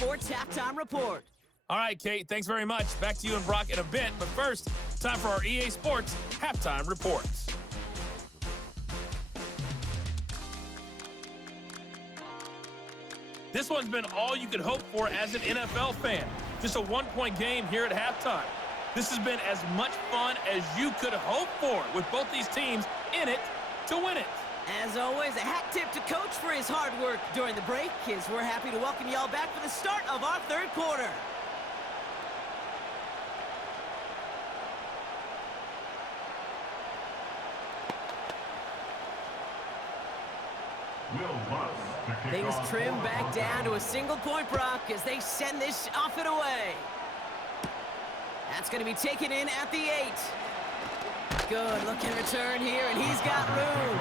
Sports Halftime Report. All right, Kate, thanks very much. Back to you and Brock in a bit. But first, time for our EA Sports Halftime Reports. This one's been all you could hope for as an NFL fan. Just a one-point game here at halftime. This has been as much fun as you could hope for, with both these teams in it to win it. As always, a hat tip to Coach for his hard work during the break, as we're happy to welcome y'all back for the start of our third quarter. Things trim back down to a single point, Brock, as they send this off and away. That's going to be taken in at the 8. Good looking return here, and he's got room.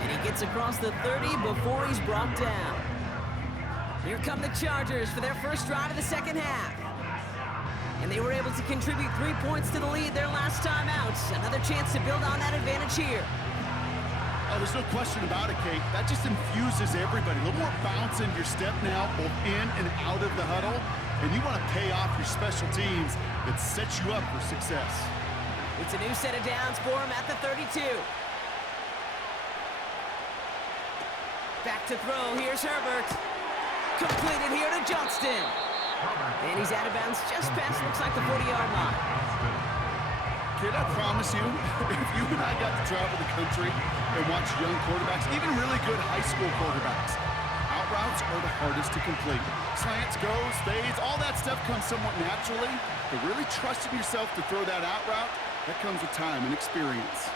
And he gets across the 30 before he's brought down. Here come the Chargers for their first drive of the second half. And they were able to contribute 3 points to the lead their last time out. Another chance to build on that advantage here. Oh, there's no question about it, Kate. That just infuses everybody. A little more bounce in your step now, both in and out of the huddle. And you want to pay off your special teams that sets you up for success. It's a new set of downs for him at the 32. Back to throw. Here's Herbert. Completed here to Johnston. And he's out of bounds just past, looks like the 40-yard line. Kid, I promise you, if you and I got to travel the country and watch young quarterbacks, even really good high school quarterbacks, out routes are the hardest to complete. Slants, goes, fades, all that stuff comes somewhat naturally, but really trusting yourself to throw that out route, that comes with time and experience.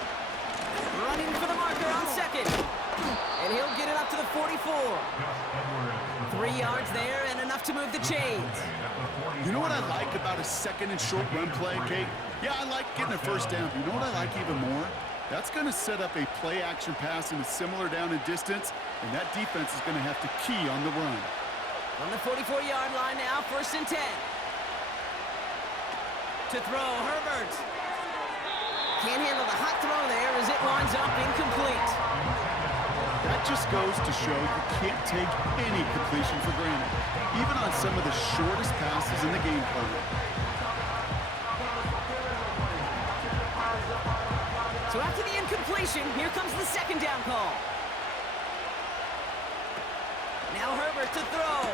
Running for the marker on second. And he'll get it up to the 44. 3 yards there and enough to move the chains. You know what I like about a second and short run play, Kate? Yeah, I like getting a first down. You know what I like even more? That's going to set up a play-action pass in a similar down and distance, and that defense is going to have to key on the run. On the 44-yard line now, 1st and 10. To throw, Herbert. Can't handle the hot throw there as it winds up incomplete. That just goes to show you can't take any completion for granted, even on some of the shortest passes in the game plan. So after the incompletion, here comes the second down call. Now Herbert to throw.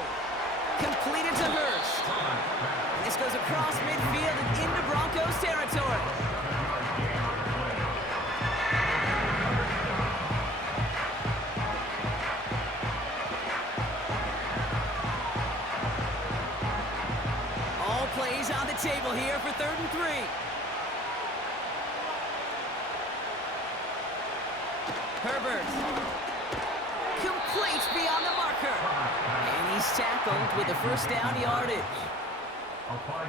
Completed to Hurst. And this goes across midfield and into Broncos territory. All plays on the table here for 3rd and 3. Herbert. Complete beyond the marker. And he's tackled with the first down yardage.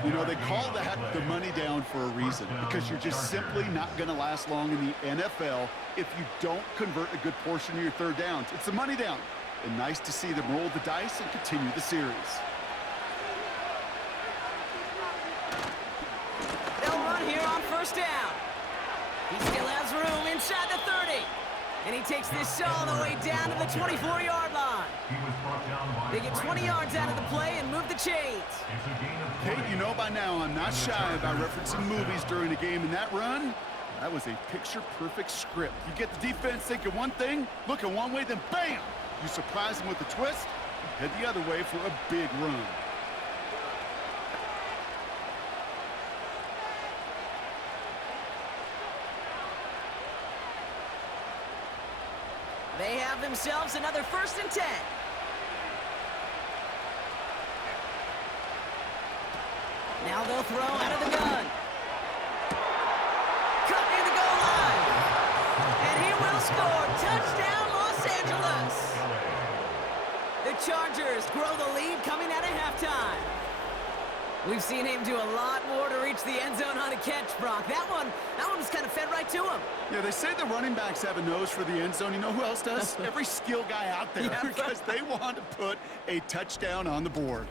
You know, they call that the money down for a reason, because you're just simply not going to last long in the NFL if you don't convert a good portion of your third downs. It's the money down. And nice to see them roll the dice and continue the series. They'll run here on 1st down. He still has room inside the 30. And he takes this all the way down to the 24-yard line. They get 20 yards out of the play and move the chains. Kate, you know by now I'm not shy about referencing movies during a game, and that run, that was a picture-perfect script. You get the defense thinking one thing, looking one way, then bam! You surprise them with a twist, and head the other way for a big run. They have themselves another 1st and 10. Now they'll throw out of the gun. Cut near the goal line. And he will score. Touchdown, Los Angeles. The Chargers grow the lead coming out of halftime. We've seen him do a lot more to reach the end zone on a catch, Brock. That one was kind of fed right to him. Yeah, they say the running backs have a nose for the end zone. You know who else does? Every skill guy out there, Yeah. because they want to put a touchdown on the board.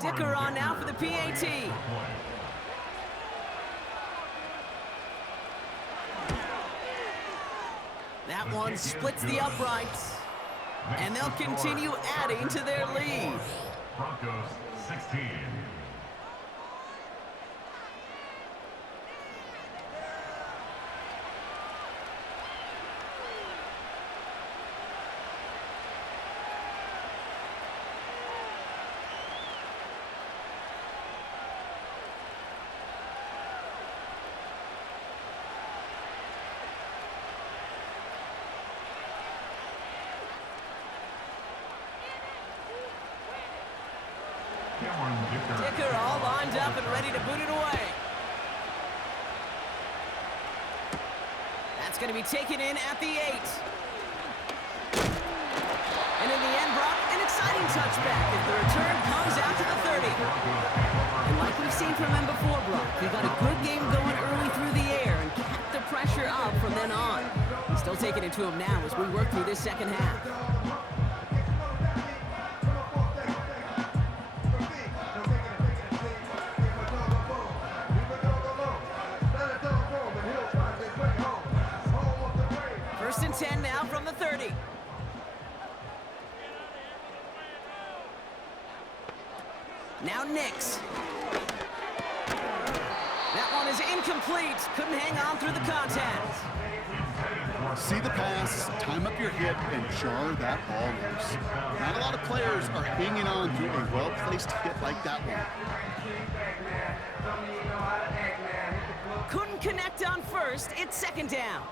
Dicker on now for the PAT. That one splits the uprights. And they'll continue adding to their lead. Broncos 16. Dicker all lined up and ready to boot it away. That's going to be taken in at the 8. And in the end, Brock, an exciting touchback as the return comes out to the 30. And like we've seen from him before, Brock, he got a good game going early through the air and kept the pressure up from then on. He's still taking it to him now as we work through this second half. First and 10 now from the 30. Now Nix. That one is incomplete. Couldn't hang on through the contact. See the pass, time up your hip, and jar that ball loose. Not a lot of players are hanging on through a well-placed hit like that one. Couldn't connect on first. It's second down.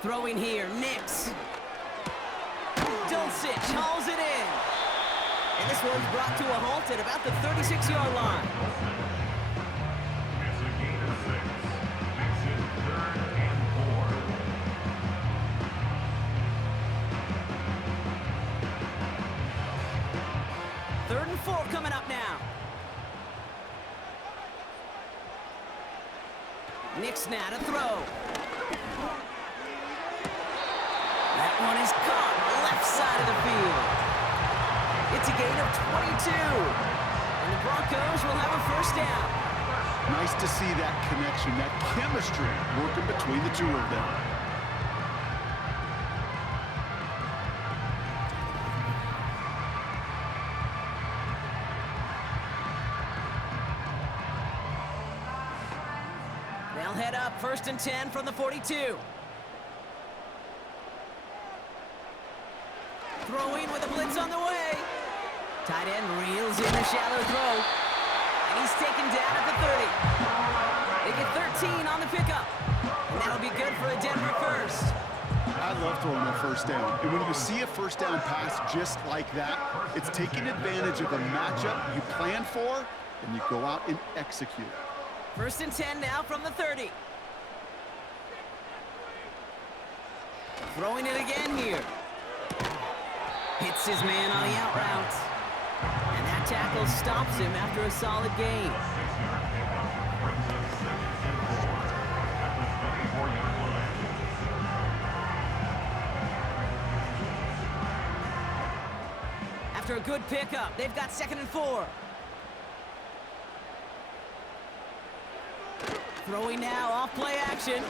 Throwing here, Nix. Dulcich hauls it in. And this one's brought to a halt at about the 36-yard line. It's a gain of 6. Makes it 3rd and 4. 3rd and 4 coming up now. Nix now to throw. That one is caught left side of the field. It's a gain of 22. And the Broncos will have a first down. Nice to see that connection, that chemistry working between the two of them. They'll head up 1st and 10 from the 42. Throwing with a blitz on the way. Tight end reels in the shallow throw. And he's taken down at the 30. They get 13 on the pickup. And that'll be good for a Denver first. I love throwing that first down. And when you see a first down pass just like that, it's taking advantage of a matchup you plan for, and you go out and execute. 1st and 10 now from the 30. Throwing it again here. Hits his man on the out route. And that tackle stops him after a solid gain. After a good pickup, they've got 2nd and 4. Throwing now, off play action.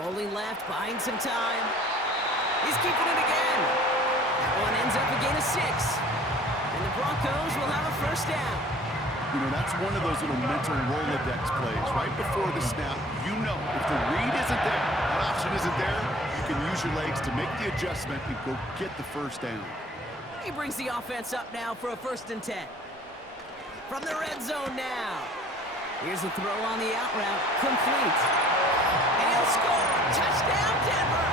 Rolling left, buying some time. He's keeping it again. That one ends up a gain of 6. And the Broncos will have a first down. You know, that's one of those little mental Rolodex plays. Right before the snap, you know if the read isn't there, that option isn't there, you can use your legs to make the adjustment and go get the first down. He brings the offense up now for a 1st and 10. From the red zone now. Here's a throw on the out route. Complete. And he'll score. Touchdown, Denver.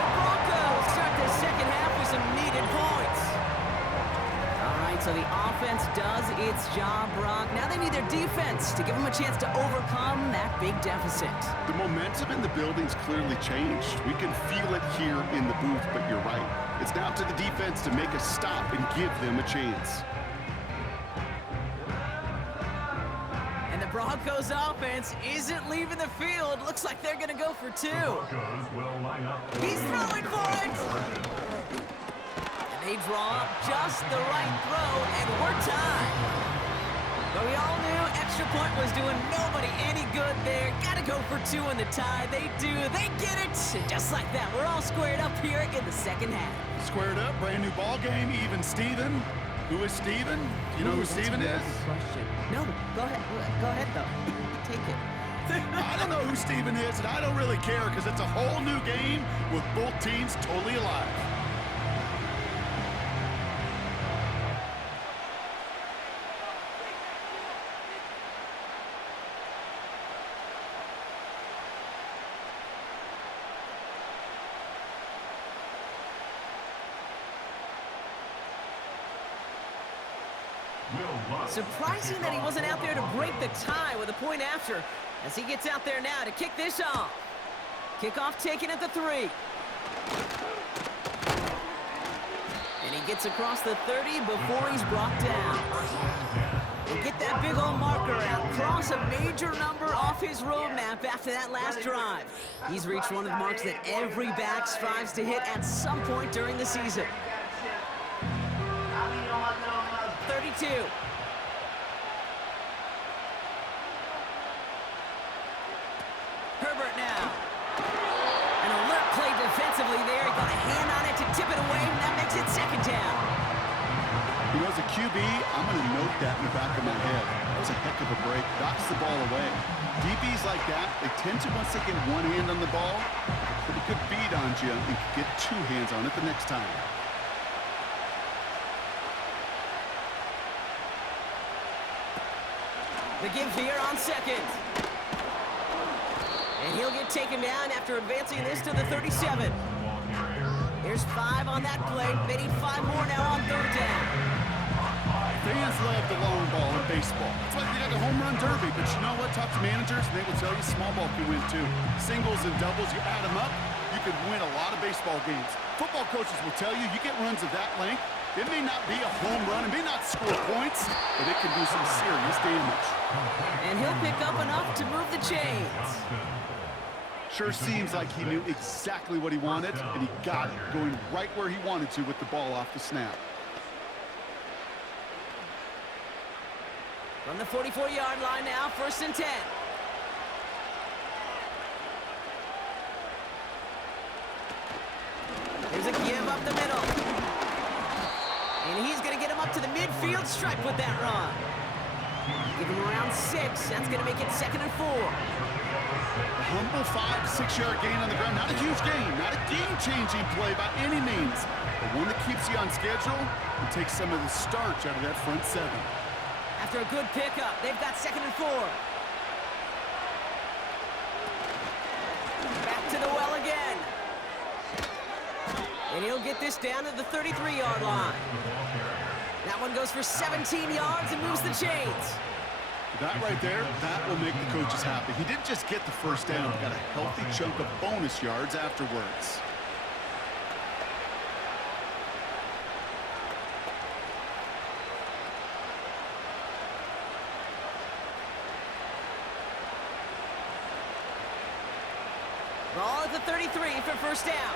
The Broncos start their second half with some needed points. All right, so the offense does its job, Brock. Now they need their defense to give them a chance to overcome that big deficit. The momentum in the building's clearly changed. We can feel it here in the booth, but you're right. It's now up to the defense to make a stop and give them a chance. Broncos offense isn't leaving the field. Looks like they're going to go for 2. Broncos will line He's throwing for it! And they draw up just the right throw, and we're tied. But we all knew extra point was doing nobody any good there. Gotta go for two in the tie. They do. They get it. And just like that, we're all squared up here in the second half. Squared up, brand new ball game, even Steven. Who is Steven? Do you know who Steven is? Question. No, go ahead. Go ahead, though. Take it. I don't know who Steven is, and I don't really care because it's a whole new game with both teams totally alive. Surprising that he wasn't out there to break the tie with a point after, as he gets out there now to kick this off. Kickoff taken at the 3. And he gets across the 30 before he's brought down. And get that big old marker out. Cross a major number off his roadmap after that last drive. He's reached one of the marks that every back strives to hit at some point during the season. 32. Herbert now. An alert play defensively there. He got a hand on it to tip it away, and that makes it second down. You know, as a QB, I'm going to note that in the back of my head. That was a heck of a break. Knocks the ball away. DBs like that, they tend to, once they get one hand on the ball, have a pretty good beat on you and can get two hands on it the next time. The give here on second. And he'll get taken down after advancing this to the 37. Here's 5 on that play. They need 5 more now on third down. Fans love the long ball in baseball. It's like they got the home run derby, but you know what? Talk to managers, and they will tell you small ball can win too. Singles and doubles, you add them up, you can win a lot of baseball games. Football coaches will tell you, you get runs of that length, it may not be a home run, it may not score points, but it can do some serious damage. And he'll pick up enough to move the chains. Sure seems like he knew exactly what he wanted, and he got it, going right where he wanted to with the ball off the snap. From the 44-yard line now, 1st and 10. Here's a give up the middle. And he's going to get him up to the midfield stripe with that run. Give him around 6. That's going to make it 2nd and 4. A humble 5 to 6 yard gain on the ground. Not a huge gain, not a game-changing play by any means, but one that keeps you on schedule and takes some of the starch out of that front 7. After a good pickup, they've got 2nd and 4. Back to the well again. And he'll get this down to the 33-yard line. That one goes for 17 yards and moves the chains. That right there, that will make the coaches happy. He didn't just get the first down, he got a healthy chunk of bonus yards afterwards. Ball at the 33 for first down.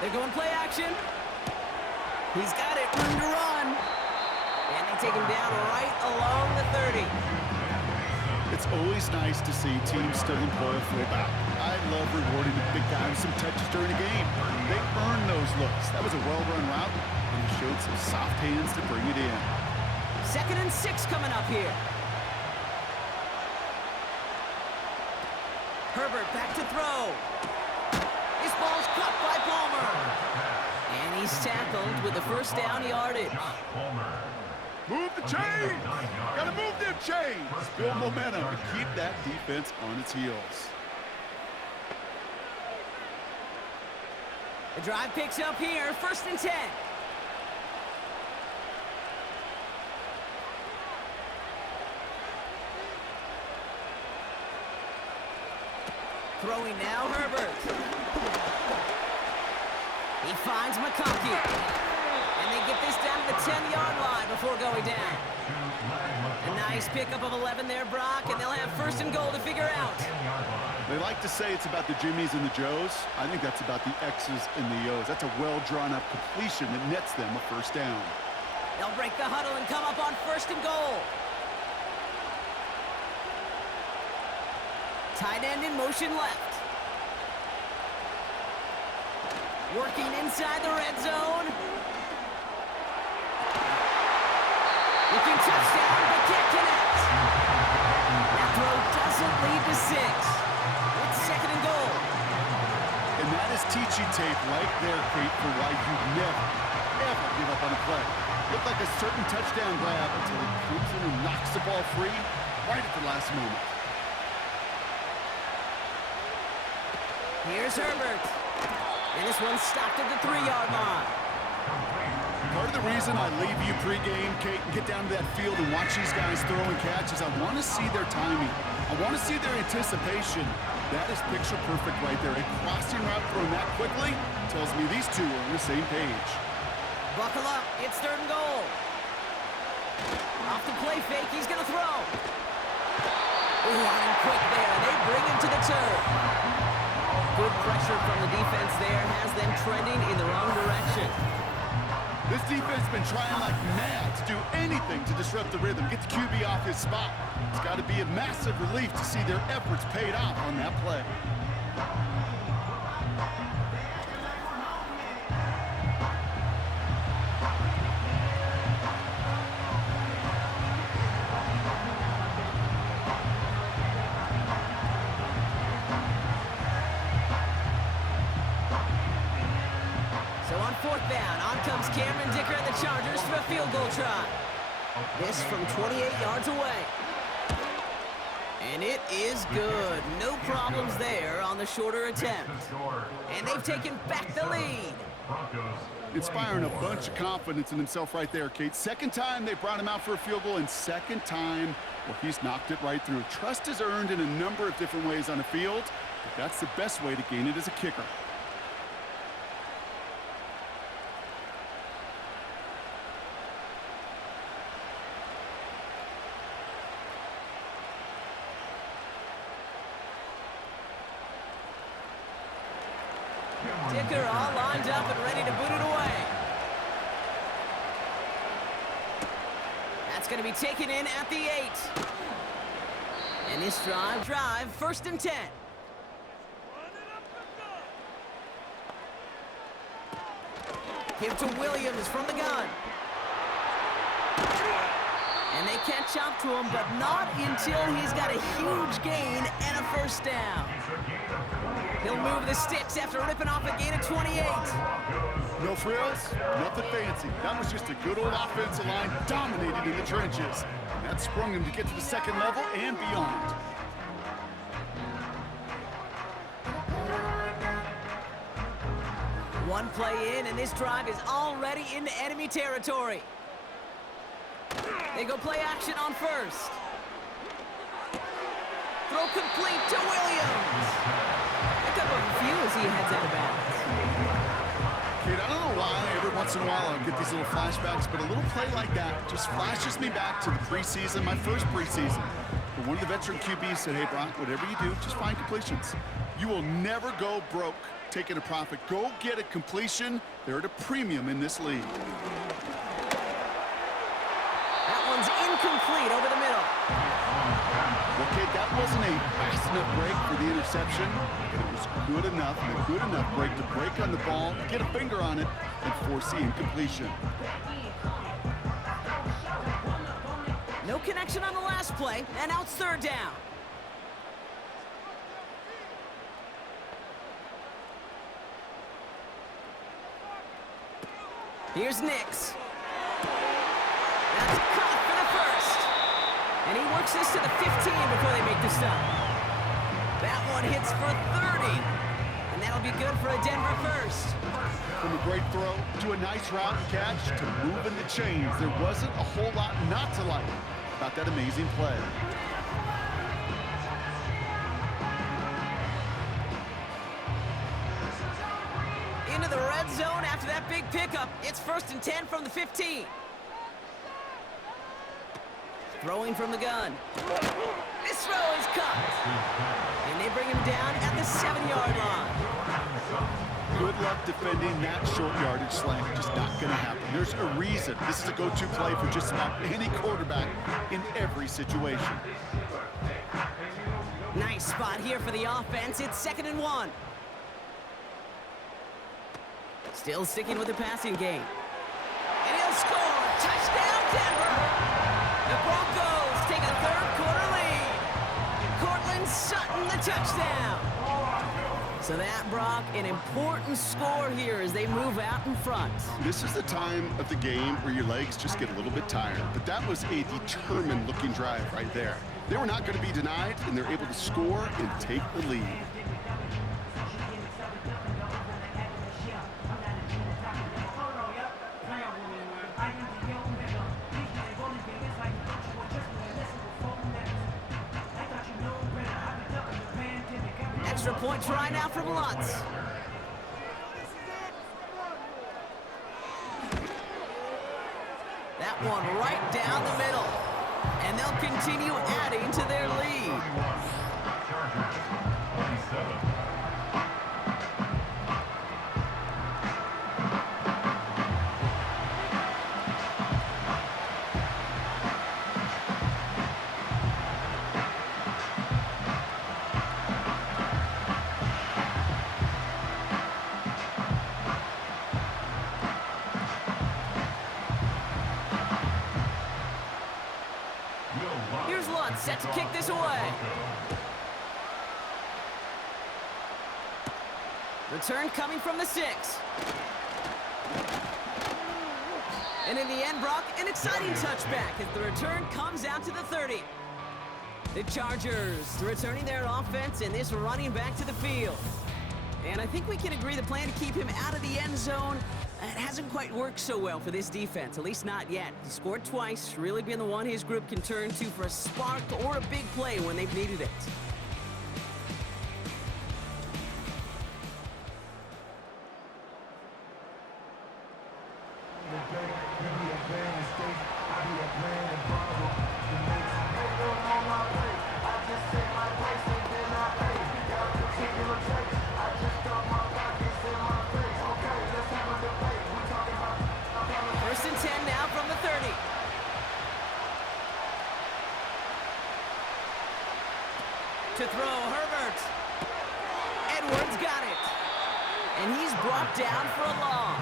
They're going play action. He's got it, room to run. And they take him down right along the 30. It's always nice to see teams still employ a fullback. I love rewarding the big guy with some touches during a game. They earn those looks. That was a well-run route, and he showed some soft hands to bring it in. 2nd and 6 coming up here. Herbert back to throw. This ball's caught by Palmer. And he's tackled with the first down yardage. Move the chains! Gotta move them chains! Build momentum and keep that defense on its heels. The drive picks up here, 1st and 10. Throwing now, Herbert. He finds McConkey. And they get this down to the 10-yard line before going down. A nice pickup of 11 there, Brock, and they'll have first and goal to figure out. They like to say it's about the Jimmies and the Joes. I think that's about the X's and the O's. That's a well-drawn-up completion that nets them a first down. They'll break the huddle and come up on first and goal. Tight end in motion left. Working inside the red zone. Looking touchdown, but can't connect. That throw doesn't lead to 6. It's second and goal. And that is teaching tape right there, Kate, for why you never, ever give up on a play. Looked like a certain touchdown grab until he comes in and knocks the ball free right at the last moment. Here's Herbert. And this one stopped at the 3-yard line. Part of the reason I leave you pregame, Kate, and get down to that field and watch these guys throw and catch is I want to see their timing. I want to see their anticipation. That is picture perfect right there. A crossing route thrown that quickly tells me these two are on the same page. Buckle up. It's third and goal. Off the play fake. He's going to throw. Ooh, on him quick there. They bring him to the turf. Good pressure from the defense there has them trending in the wrong direction. This defense has been trying like mad to do anything to disrupt the rhythm, get the QB off his spot. It's got to be a massive relief to see their efforts paid off on that play. Fourth down. On comes Cameron Dicker and the Chargers for a field goal try. This from 28 yards away. And it is good. No problems there on the shorter attempt. And they've taken back the lead. Inspiring a bunch of confidence in himself right there, Kate. Second time they brought him out for a field goal, and second time, well, he's knocked it right through. Trust is earned in a number of different ways on the field, but that's the best way to gain it as a kicker. Dicker all lined up and ready to boot it away. That's going to be taken in at the 8. And this drive, first and 10. Give to Williams from the gun. And they catch up to him, but not until he's got a huge gain and a first down. He'll move the sticks after ripping off a gain of 28. No frills, nothing fancy. That was just a good old offensive line dominated in the trenches. And that sprung him to get to the second level and beyond. One play in, and this drive is already into enemy territory. They go play action on first. Throw complete to Williams. Pick up a few as he heads out of bounds. Kid, I don't know why every once in a while I get these little flashbacks, but a little play like that just flashes me back to the preseason, my first preseason. But one of the veteran QBs said, hey, Brock, whatever you do, just find completions. You will never go broke taking a profit. Go get a completion. They're at a premium in this league. That one's incomplete over the middle. Okay, that wasn't a fast enough break for the interception, but it was good enough, and a good enough break to break on the ball, get a finger on it, and force the incompletion. No connection on the last play, and now it's third down. Here's Nix. That's caught for the first. And he works this to the 15 before they make the stop. That one hits for 30. And that'll be good for a Denver first. From a great throw to a nice route and catch to moving the chains, there wasn't a whole lot not to like about that amazing play. Into the red red zone after that big pickup. It's 1st and 10 from the 15. Throwing from the gun. This throw is caught. And they bring him down at the 7-yard line. Good luck defending that short yardage slant. Just not going to happen. There's a reason this is a go-to play for just about any quarterback in every situation. Nice spot here for the offense. It's 2nd and 1. Still sticking with the passing game. And he'll score. Touchdown, Denver. The Broncos take a 3rd-quarter lead. Cortland Sutton, the touchdown. So that, Brock, an important score here as they move out in front. This is the time of the game where your legs just get a little bit tired. But that was a determined-looking drive right there. They were not going to be denied, and they're able to score and take the lead. Extra point try now from Lutz. That one right down the middle. And they'll continue adding to their lead. Chargers, 27. Here's Lutz set to kick this away. Return coming from the 6. And in the end, Brock, an exciting touchback as the return comes out to the 30. The Chargers returning their offense and this running back to the field. And I think we can agree the plan to keep him out of the end zone, it hasn't quite worked so well for this defense, at least not yet. He scored twice, really been the one his group can turn to for a spark or a big play when they've needed it. First and 10 now from the 30. To throw, Herbert. Edwards got it. And he's brought down for a loss.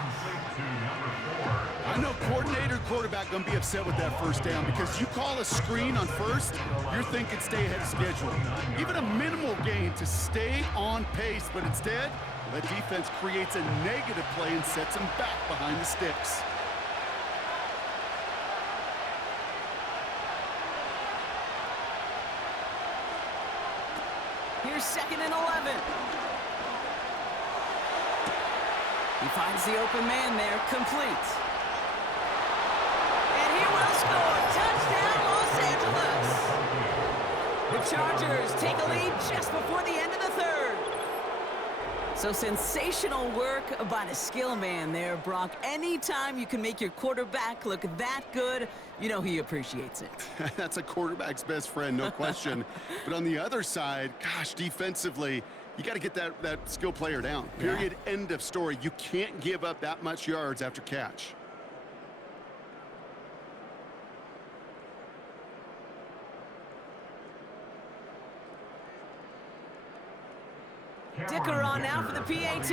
I know coordinator quarterback going to be upset with that first down because you call a screen on first, you're thinking stay ahead of schedule. Even a minimal gain to stay on pace, but instead, the defense creates a negative play and sets him back behind the sticks. Here's 2nd and 11. He finds the open man there, complete. And he will score. Touchdown, Los Angeles. The Chargers take a lead just before the end of the 3rd. So sensational work by the skill man there, Brock. Anytime you can make your quarterback look that good, you know he appreciates it. That's a quarterback's best friend, no question. But on the other side, gosh, defensively, you got to get that skill player down. Period. Yeah. End of story. You can't give up that much yards after catch. Dicker on now for the PAT.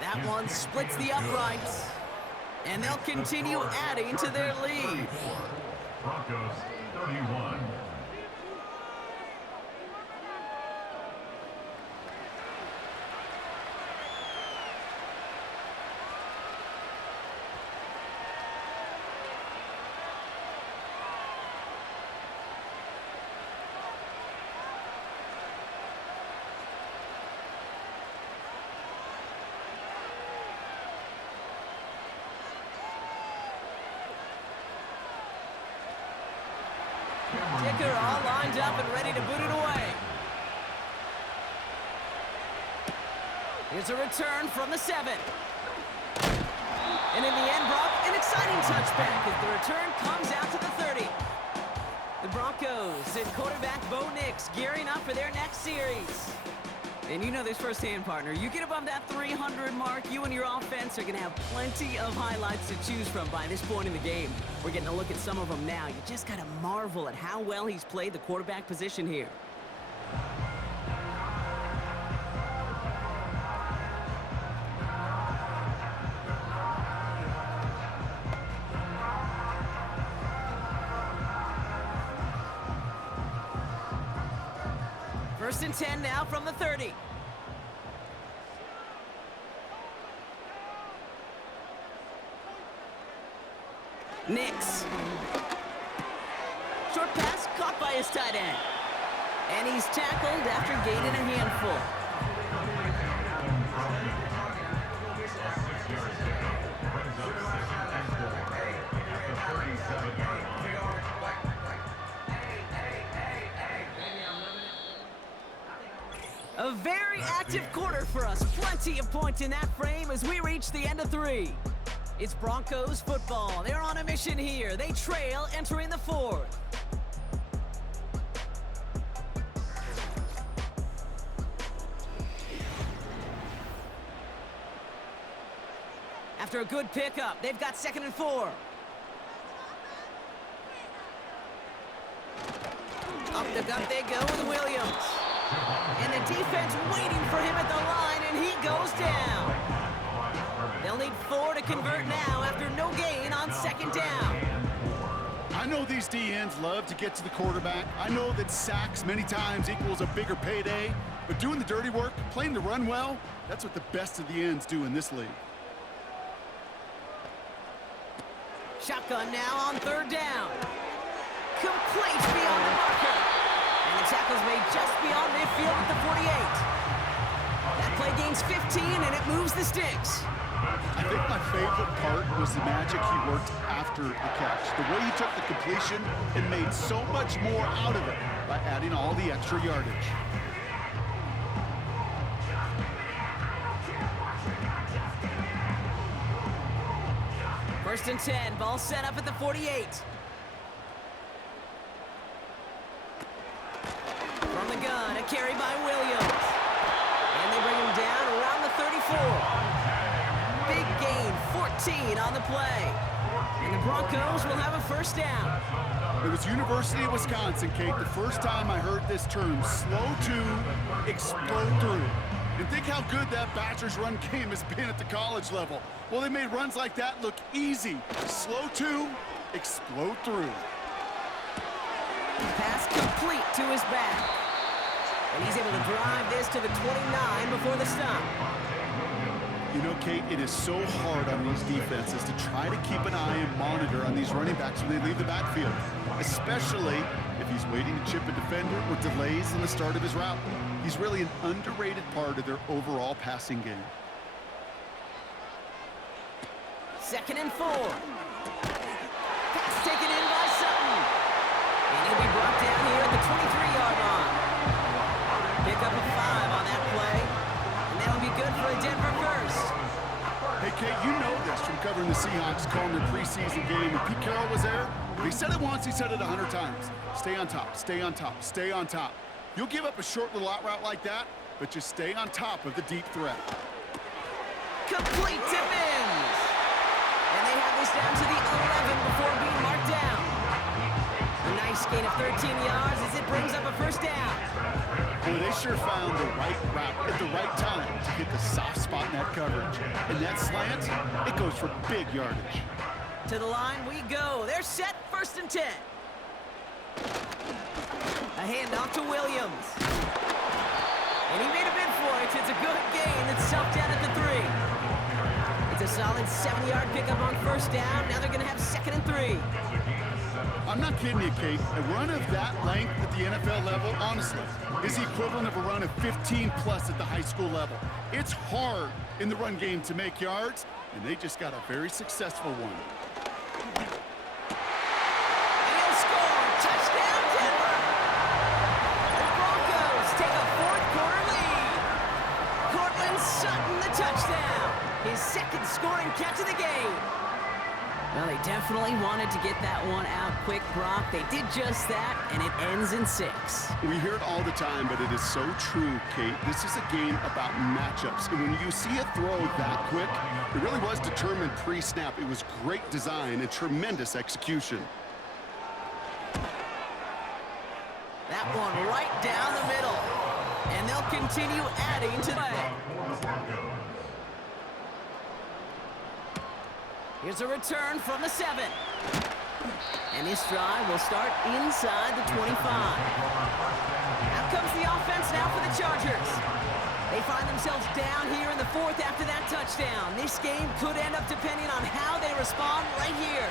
That one splits the uprights. And they'll continue adding to their lead. Broncos, 31. Dicker all lined up and ready to boot it away. Here's a return from the 7. And in the end, Brock, an exciting touchback as the return comes out to the 30. The Broncos and quarterback Bo Nix gearing up for their next series. And you know this firsthand, partner. You get above that 300 mark, you and your offense are going to have plenty of highlights to choose from by this point in the game. We're getting a look at some of them now. You just got to marvel at how well he's played the quarterback position here. First and 10 now from the 30. Nix. Short pass caught by his tight end. And he's tackled after gaining a handful. A very active quarter for us. Plenty of points in that frame as we reach the end of 3. It's Broncos football. They're on a mission here. They trail entering the 4th. After a good pickup, they've got 2nd and 4. Up the gut they go with Williams. And the defense waiting for him at the line, and he goes down. They'll need 4 to convert now after no gain on 2nd down. I know these D-ends love to get to the quarterback. I know that sacks many times equals a bigger payday, but doing the dirty work, playing the run well, that's what the best of the ends do in this league. Shotgun now on 3rd down. Complete beyond the marker. And the tackle's made just beyond midfield at the 48. That play gains 15, and it moves the sticks. I think my favorite part was the magic he worked after the catch. The way he took the completion and made so much more out of it by adding all the extra yardage. First and 10, ball set up at the 48. From the gun, a carry by Williams. And they bring him down around the 34. Big gain, 14 on the play. And the Broncos will have a first down. It was University of Wisconsin, Kate, the first time I heard this term, slow to explode through. And think how good that Badgers run game has been at the college level. Well, they made runs like that look easy. Slow to explode through. Pass complete to his back. And he's able to drive this to the 29 before the stop. You know, Kate, it is so hard on these defenses to try to keep an eye and monitor on these running backs when they leave the backfield, especially if he's waiting to chip a defender or delays in the start of his route. He's really an underrated part of their overall passing game. 2nd and 4. Pass taken in by Sutton. And he'll be brought down here at the 23-yard line. Pick up a 5 on that play. And that'll be good for a Denver first. Hey, Kate, you know this from covering the Seahawks, calling their preseason game. When Pete Carroll was there, if he said it once, he said it 100 times. Stay on top, stay on top, stay on top. You'll give up a short little out route like that, but just stay on top of the deep threat. Complete to Mims. And they have this down to the 11 before being marked down. A nice gain of 13 yards as it brings up a first down. Boy, they sure found the right route at the right time to hit the soft spot in that coverage. And that slant, it goes for big yardage. To the line we go. They're set, 1st and 10. A handoff to Williams. And he made a bid for it. It's a good gain. It's stuffed down at the 3. It's a solid 7-yard pickup on 1st down. Now they're going to have 2nd and 3. I'm not kidding you, Kate. A run of that length at the NFL level, honestly, is the equivalent of a run of 15-plus at the high school level. It's hard in the run game to make yards, and they just got a very successful one. And he'll score. Touchdown, Denver. The Broncos take a 4th quarter lead. Cortland Sutton Well, they definitely wanted to get that one out quick, Brock. They did just that, and it ends in 6. We hear it all the time, but it is so true, Kate. This is a game about matchups. And when you see a throw that quick, it really was determined pre-snap. It was great design and tremendous execution. That one right down the middle. And they'll continue adding to that. Here's a return from the 7. And this drive will start inside the 25. Out comes the offense now for the Chargers. They find themselves down here in the 4th after that touchdown. This game could end up depending on how they respond right here.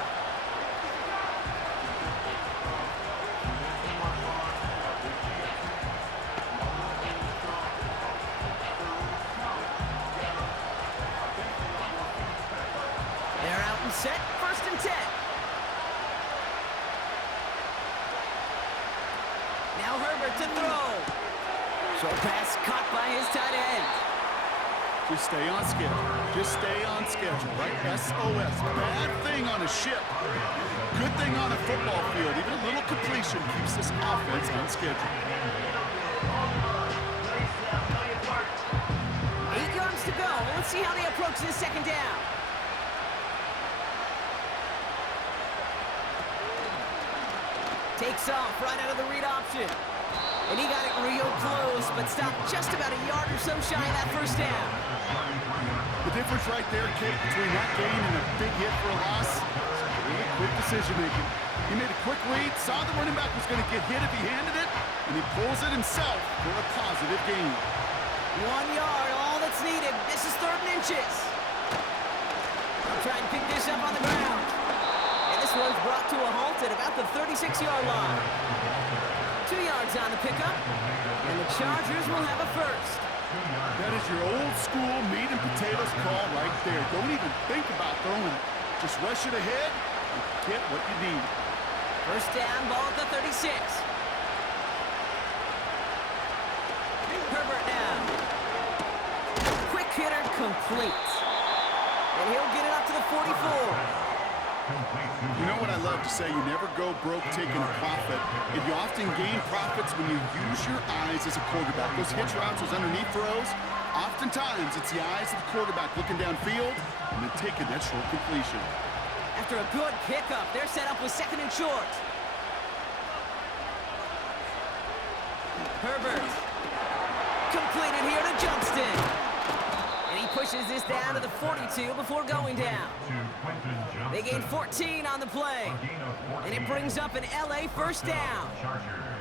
Set, 1st and 10. Now Herbert to throw. Short pass caught by his tight end. Just stay on schedule. Just stay on schedule, right? SOS. Bad thing on a ship. Good thing on a football field. Even a little completion keeps this offense on schedule. 8 yards to go. Let's see how they approach this 2nd down. Takes off right out of the read option. And he got it real close, but stopped just about a yard or so shy of that 1st down. The difference right there, Kate, between that gain and a big hit for a loss, really quick decision-making. He made a quick read, saw the running back was going to get hit if he handed it, and he pulls it himself for a positive gain. 1 yard, all that's needed. This is 3rd and inches. I'll try and pick this up on the ground. This one's brought to a halt at about the 36-yard line. 2 yards on the pickup, and the Chargers will have a 1st. That is your old school meat and potatoes call right there. Don't even think about throwing it. Just rush it ahead and get what you need. 1st down, ball at the 36. Herbert now. Quick hitter complete. And he'll get it up to the 44. You know what I love to say, you never go broke taking a profit, and you often gain profits when you use your eyes as a quarterback. Those hitch routes, those underneath throws, oftentimes it's the eyes of the quarterback looking downfield and then taking that short completion. After a good pickup, they're set up with 2nd and short. Herbert. Completed here to Johnston. And he pushes this down to the 42 before going down. They gain 14 on the play. And it brings up an LA 1st down.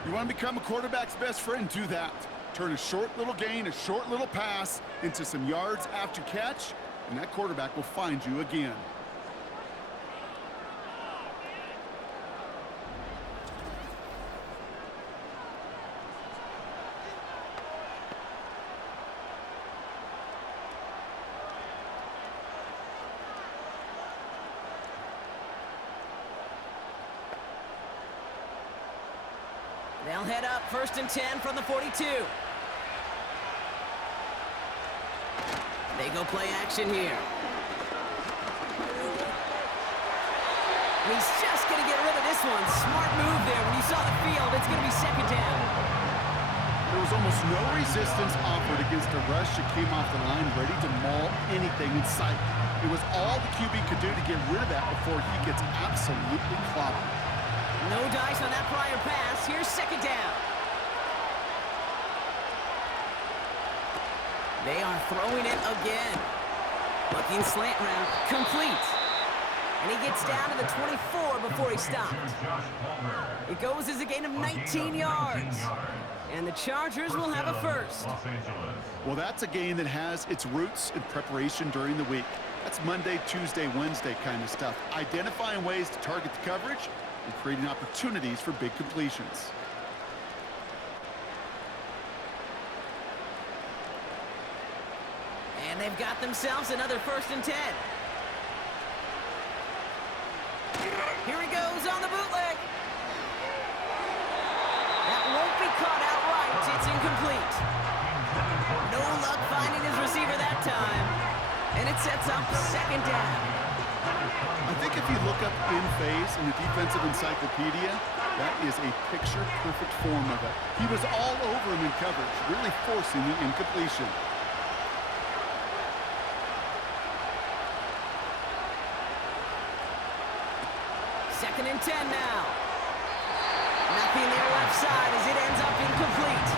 You want to become a quarterback's best friend? Do that. Turn a short little gain, a short little pass into some yards after catch, and that quarterback will find you again. They'll head up 1st and 10 from the 42. They go play action here. He's just going to get rid of this one. Smart move there. When you saw the field, it's going to be 2nd down. There was almost no resistance offered against a rush that came off the line ready to maul anything in sight. It was all the QB could do to get rid of that before he gets absolutely clobbered. No dice on that prior pass. Here's 2nd down. They are throwing it again. Looking slant route, complete. And he gets down to the 24 before he stopped. It goes as a gain of 19 yards. And the Chargers will have a 1st. Well, that's a game that has its roots in preparation during the week. That's Monday, Tuesday, Wednesday kind of stuff. Identifying ways to target the coverage and creating opportunities for big completions. And they've got themselves another 1st and 10. Here he goes on the bootleg. That won't be caught outright. It's incomplete. No luck finding his receiver that time. And it sets up 2nd down. I think if you look up in phase in the defensive encyclopedia, that is a picture-perfect form of it. He was all over him in coverage, really forcing the incompletion. Second and 10 now. Nothing there left side as it ends up incomplete.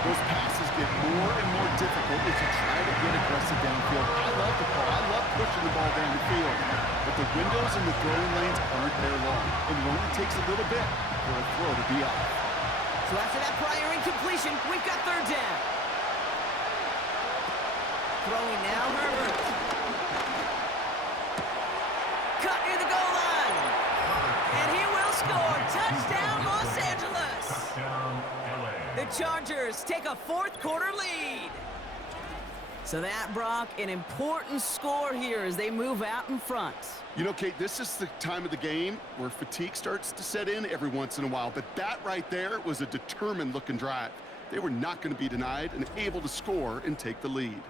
Those passes get more and more difficult as you try to get aggressive downfield. I love the call. I love pushing the ball down the field. But the windows in the throwing lanes aren't there long. And it only takes a little bit for a throw to be off. So after that prior incompletion, we've got third down. Throwing now, Herbert. Cut near the goal line. And he will score. Touchdown, Los Angeles. Touchdown, LA. The Chargers take a fourth-quarter lead. So that, Brock, an important score here as they move out in front. You know, Kate, this is the time of the game where fatigue starts to set in every once in a while. But that right there was a determined-looking drive. They were not going to be denied and able to score and take the lead.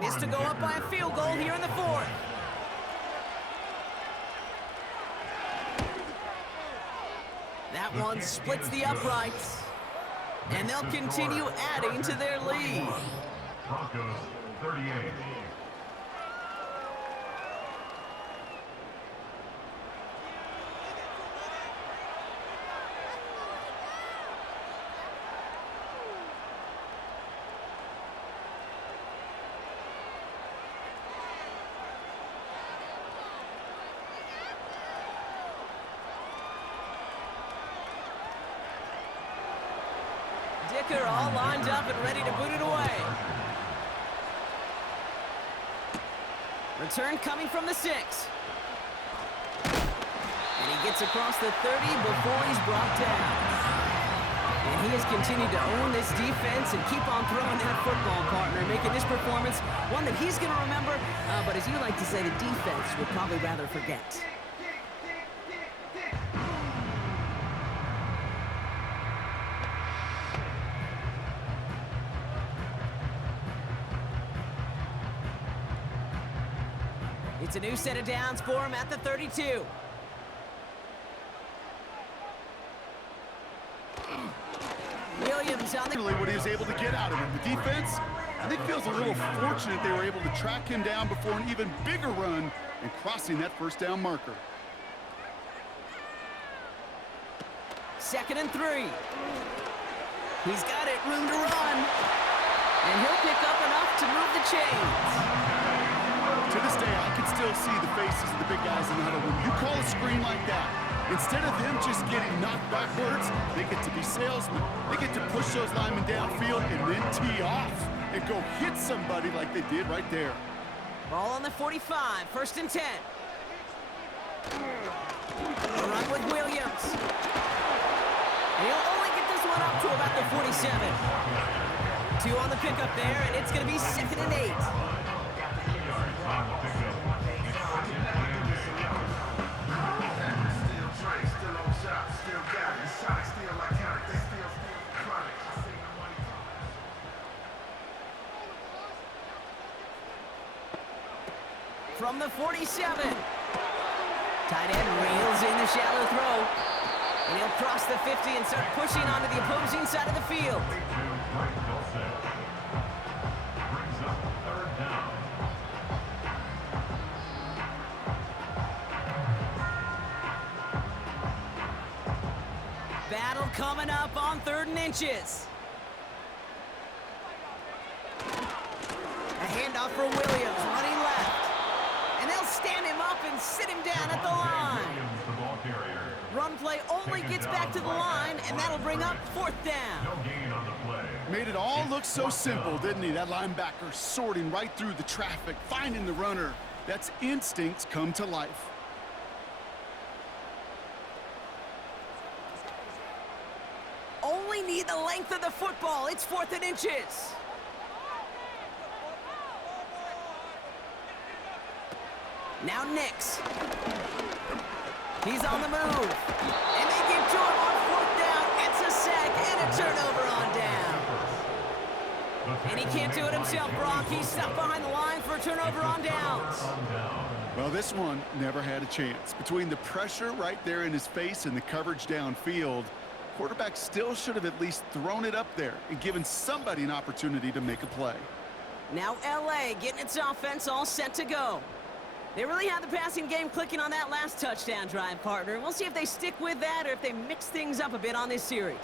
Missed to go up by a field goal here in the fourth. That one splits the uprights. And they'll continue adding to their lead. Broncos 38. Dicker all lined up and ready to boot it away. Return coming from the 6. And he gets across the 30 before he's brought down. And he has continued to own this defense and keep on throwing that football, partner, making this performance one that he's going to remember, but as you like to say, the defense would probably rather forget. It's a new set of downs for him at the 32. Williams on the... What he was able to get out of it. The defense, I think, feels a little fortunate they were able to track him down before an even bigger run and crossing that first down marker. Second and 3. He's got it, room to run. And he'll pick up enough to move the chains. To this day, I can still see the faces of the big guys in the huddle. When you call a screen like that, instead of them just getting knocked backwards, they get to be salesmen. They get to push those linemen downfield and then tee off and go hit somebody like they did right there. Ball on the 45, first and 10. A run with Williams. And he'll only get this one up to about the 47. 2 on the pickup there, and it's going to be second and 8. From the 47. Tight end reels in the shallow throw. And he'll cross the 50 and start pushing onto the opposing side of the field. Brings up third down. Battle coming up on 3rd and inches. A handoff for Williams, running left. And they'll stand him up and sit him down at the line. The ball carrier. Run play only gets back to the line, and that'll bring up 4th down. No gain on the play. Made it all look so simple, didn't he? That linebacker sorting right through the traffic, finding the runner. That's instincts come to life. Only need the length of the football. It's 4th and inches. Now Nix. He's on the move. And they get to him on 4th down. It's a sack and a turnover on down. And he can't do it himself, Brock. He's stuck behind the line for a turnover on downs. Well, this one never had a chance. Between the pressure right there in his face and the coverage downfield, quarterback still should have at least thrown it up there and given somebody an opportunity to make a play. Now LA getting its offense all set to go. They really had the passing game clicking on that last touchdown drive, partner. We'll see if they stick with that or if they mix things up a bit on this series.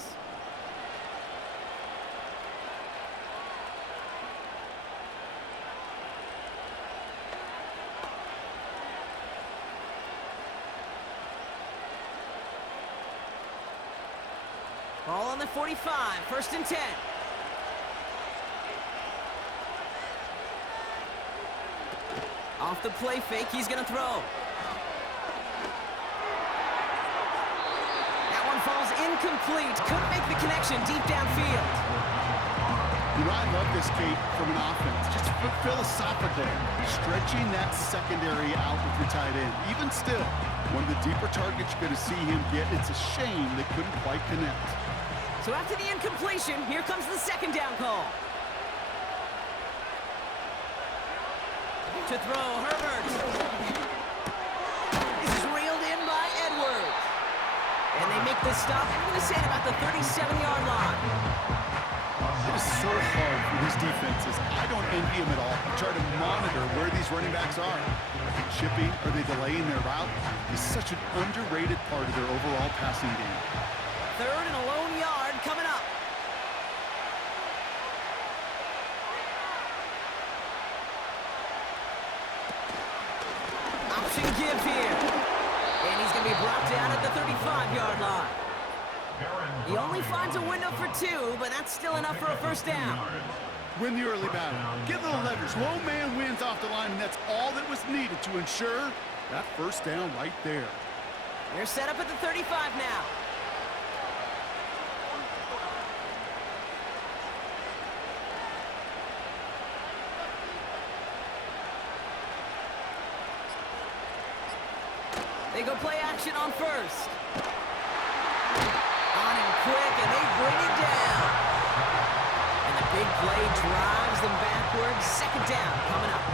Ball on the 45, 1st and 10. Off the play fake, he's going to throw. That one falls incomplete. Couldn't make the connection deep downfield. You know, I love this, Kate, from an offense. Just philosophically, stretching that secondary out with your tight end. Even still, one of the deeper targets you're going to see him get. It's a shame they couldn't quite connect. So after the incompletion, here comes the 2nd down call. To throw, Herbert. This is reeled in by Edwards. And they make the stop. I'm going to say it about the 37-yard line. It is so hard for these defenses. I don't envy them at all. I try to monitor where these running backs are. Are they chipping? Are they delaying their route? It's such an underrated part of their overall passing game. 3rd and a lone yard coming up. Option give here. And he's going to be brought down at the 35-yard line. He only finds a window for 2, but that's still enough for a 1st down. Win the early battle. Get little leverage. Low man wins off the line, and that's all that was needed to ensure that 1st down right there. They're set up at the 35 now. They go play action on 1st. On him quick, and they bring him down. And the big play drives them backwards. 2nd down coming up.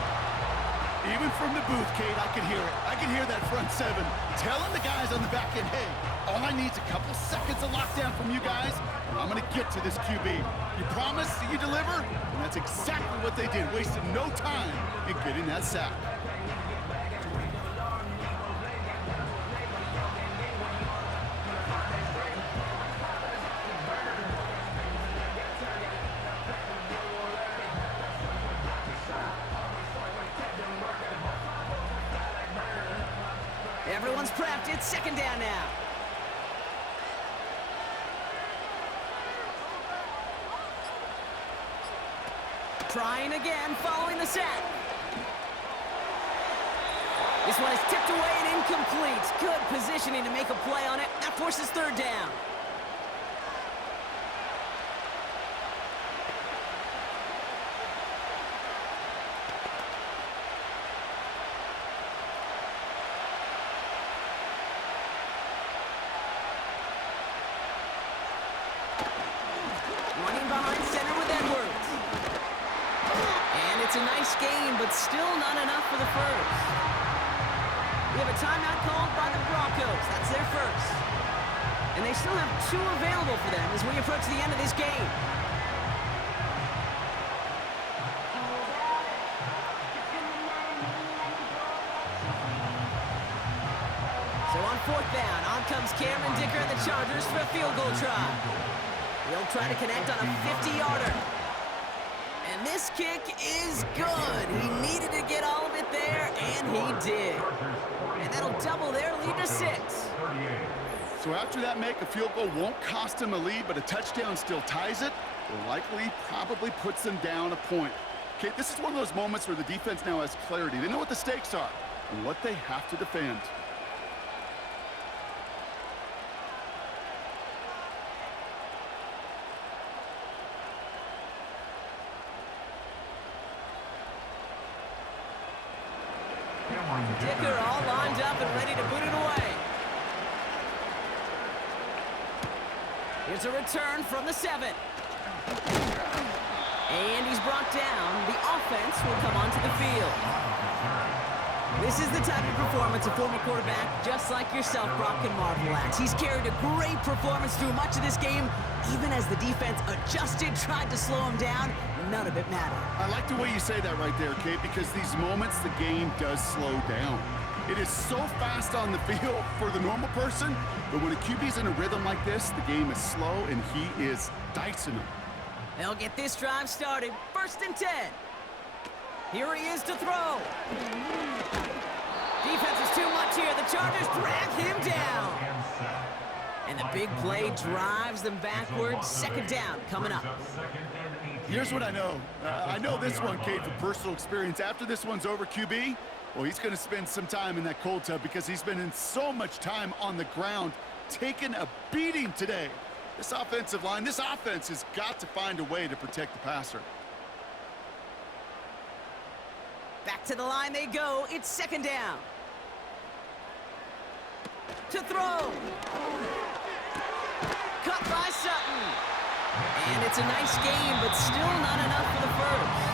Even from the booth, Kate, I can hear it. I can hear that front 7 telling the guys on the back end, hey, all I need is a couple seconds of lockdown from you guys, and I'm going to get to this QB. You promise, you deliver, and that's exactly what they did. Wasted no time in getting that sack. Everyone's prepped. It's 2nd down now. Trying again, following the sack. This one is tipped away and incomplete. Good positioning to make a play on it. That forces 3rd down. Running behind center with Edwards. And it's a nice gain, but still not enough for the 1st. We have a timeout called by the Broncos. That's their 1st. And they still have 2 available for them as we approach the end of this game. So on 4th down, on comes Cameron Dicker and the Chargers for a field goal try. He'll try to connect on a 50-yarder. And this kick is good. He needed to get all of it there, and he did. And that'll double their lead to 6. So after that make, a field goal won't cost them a lead, but a touchdown still ties it, or likely probably puts them down a point. Okay, this is one of those moments where the defense now has clarity. They know what the stakes are and what they have to defend. Dicker all lined up and ready to boot it away. Here's a return from the 7. And he's brought down. The offense will come onto the field. This is the type of performance a former quarterback, just like yourself, Brock, can marvel at. He's carried a great performance through much of this game, even as the defense adjusted, tried to slow him down. None of it mattered. I like the way you say that right there, Kate, because these moments the game does slow down. It is so fast on the field for the normal person, but when a QB's in a rhythm like this, the game is slow and he is dicing them. They'll get this drive started. 1st and 10. Here he is to throw. Defense is too much here. The Chargers drag him down. And the big play drives them backwards. 2nd down coming up. Here's what I know. I know this one, Kate, from personal experience. After this one's over, QB, well, he's going to spend some time in that cold tub because he's been in so much time on the ground, taking a beating today. This offensive line, this offense has got to find a way to protect the passer. Back to the line they go. It's 2nd down. To throw. Cut by Sutton. And it's a nice game, but still not enough for the first.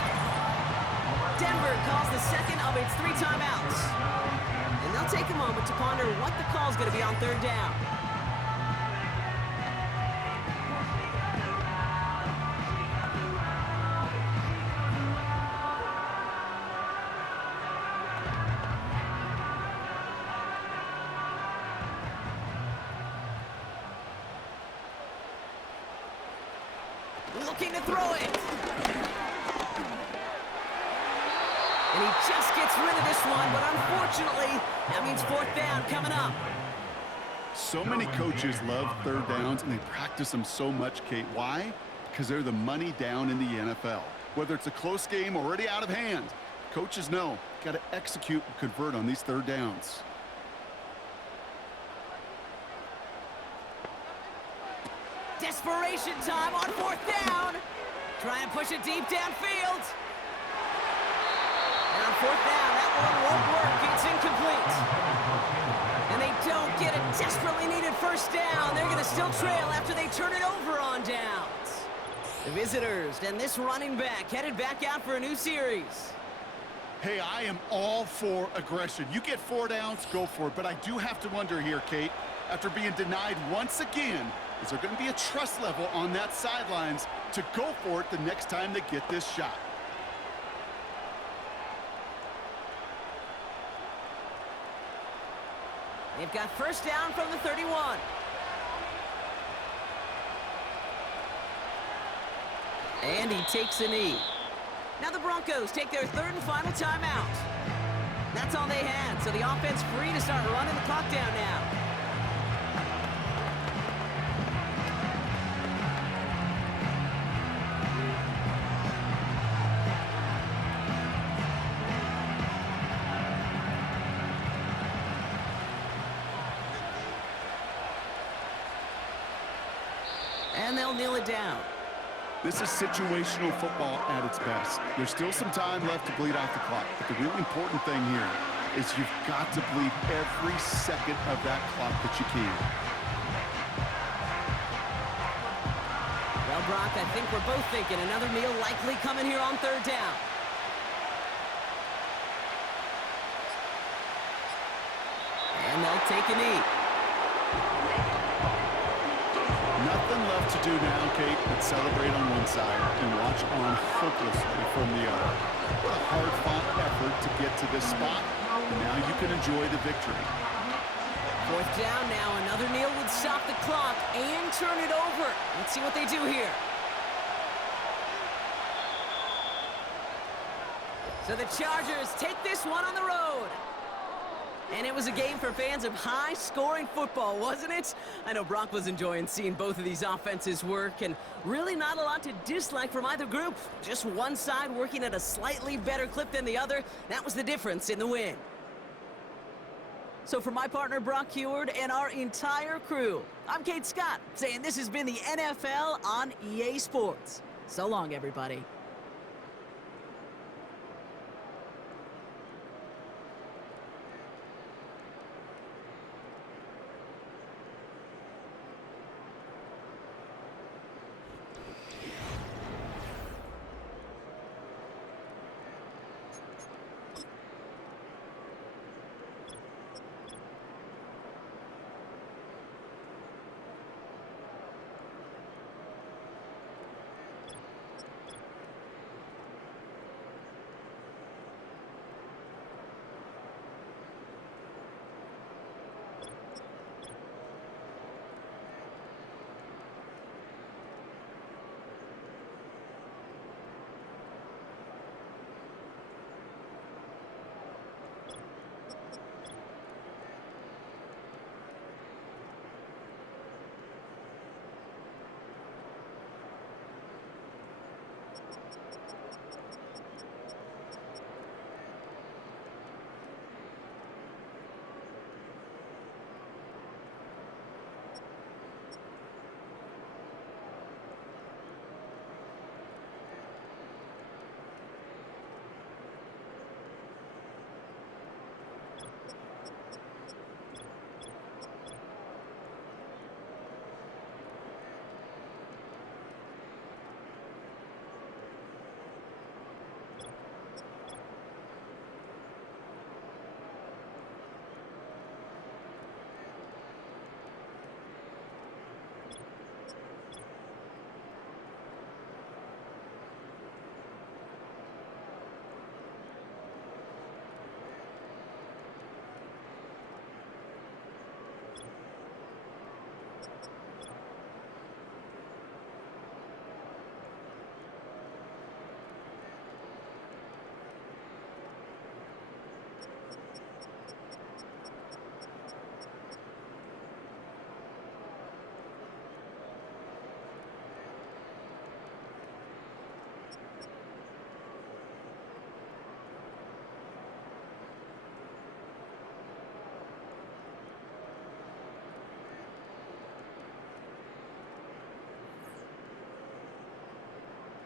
Denver calls the 2nd of its 3 timeouts. And they'll take a moment to ponder what the call's going to be on 3rd down. Looking to throw it. And he just gets rid of this one, but unfortunately, that means 4th down coming up. So many coaches love 3rd downs, and they practice them so much, Kate. Why? Because they're the money down in the NFL. Whether it's a close game already out of hand, coaches know, got to execute and convert on these 3rd downs. Desperation time on 4th down. Try and push it deep downfield. And on 4th down, that one won't work. It's incomplete. And they don't get a desperately needed 1st down. They're going to still trail after they turn it over on downs. The visitors and this running back headed back out for a new series. Hey, I am all for aggression. You get 4 downs, go for it. But I do have to wonder here, Kate, after being denied once again, is there going to be a trust level on that sidelines to go for it the next time they get this shot? They've got 1st down from the 31. And he takes a knee. Now the Broncos take their 3rd and final timeout. That's all they had, so the offense free to start running the clock down now. And they'll kneel it down. This is situational football at its best. There's still some time left to bleed off the clock, but the really important thing here is you've got to bleed every second of that clock that you can. Well, Brock, I think we're both thinking another meal likely coming here on 3rd down. And they'll take a knee. Nothing left to do now, Kate, but celebrate on one side and watch on hopelessly from the other. What a hard-fought effort to get to this spot, and now you can enjoy the victory. 4th down now. Another kneel would stop the clock and turn it over. Let's see what they do here. So the Chargers take this one on the road. And it was a game for fans of high-scoring football, wasn't it? I know Brock was enjoying seeing both of these offenses work, and really not a lot to dislike from either group. Just one side working at a slightly better clip than the other. That was the difference in the win. So for my partner, Brock Heward, and our entire crew, I'm Kate Scott, saying this has been the NFL on EA Sports. So long, everybody.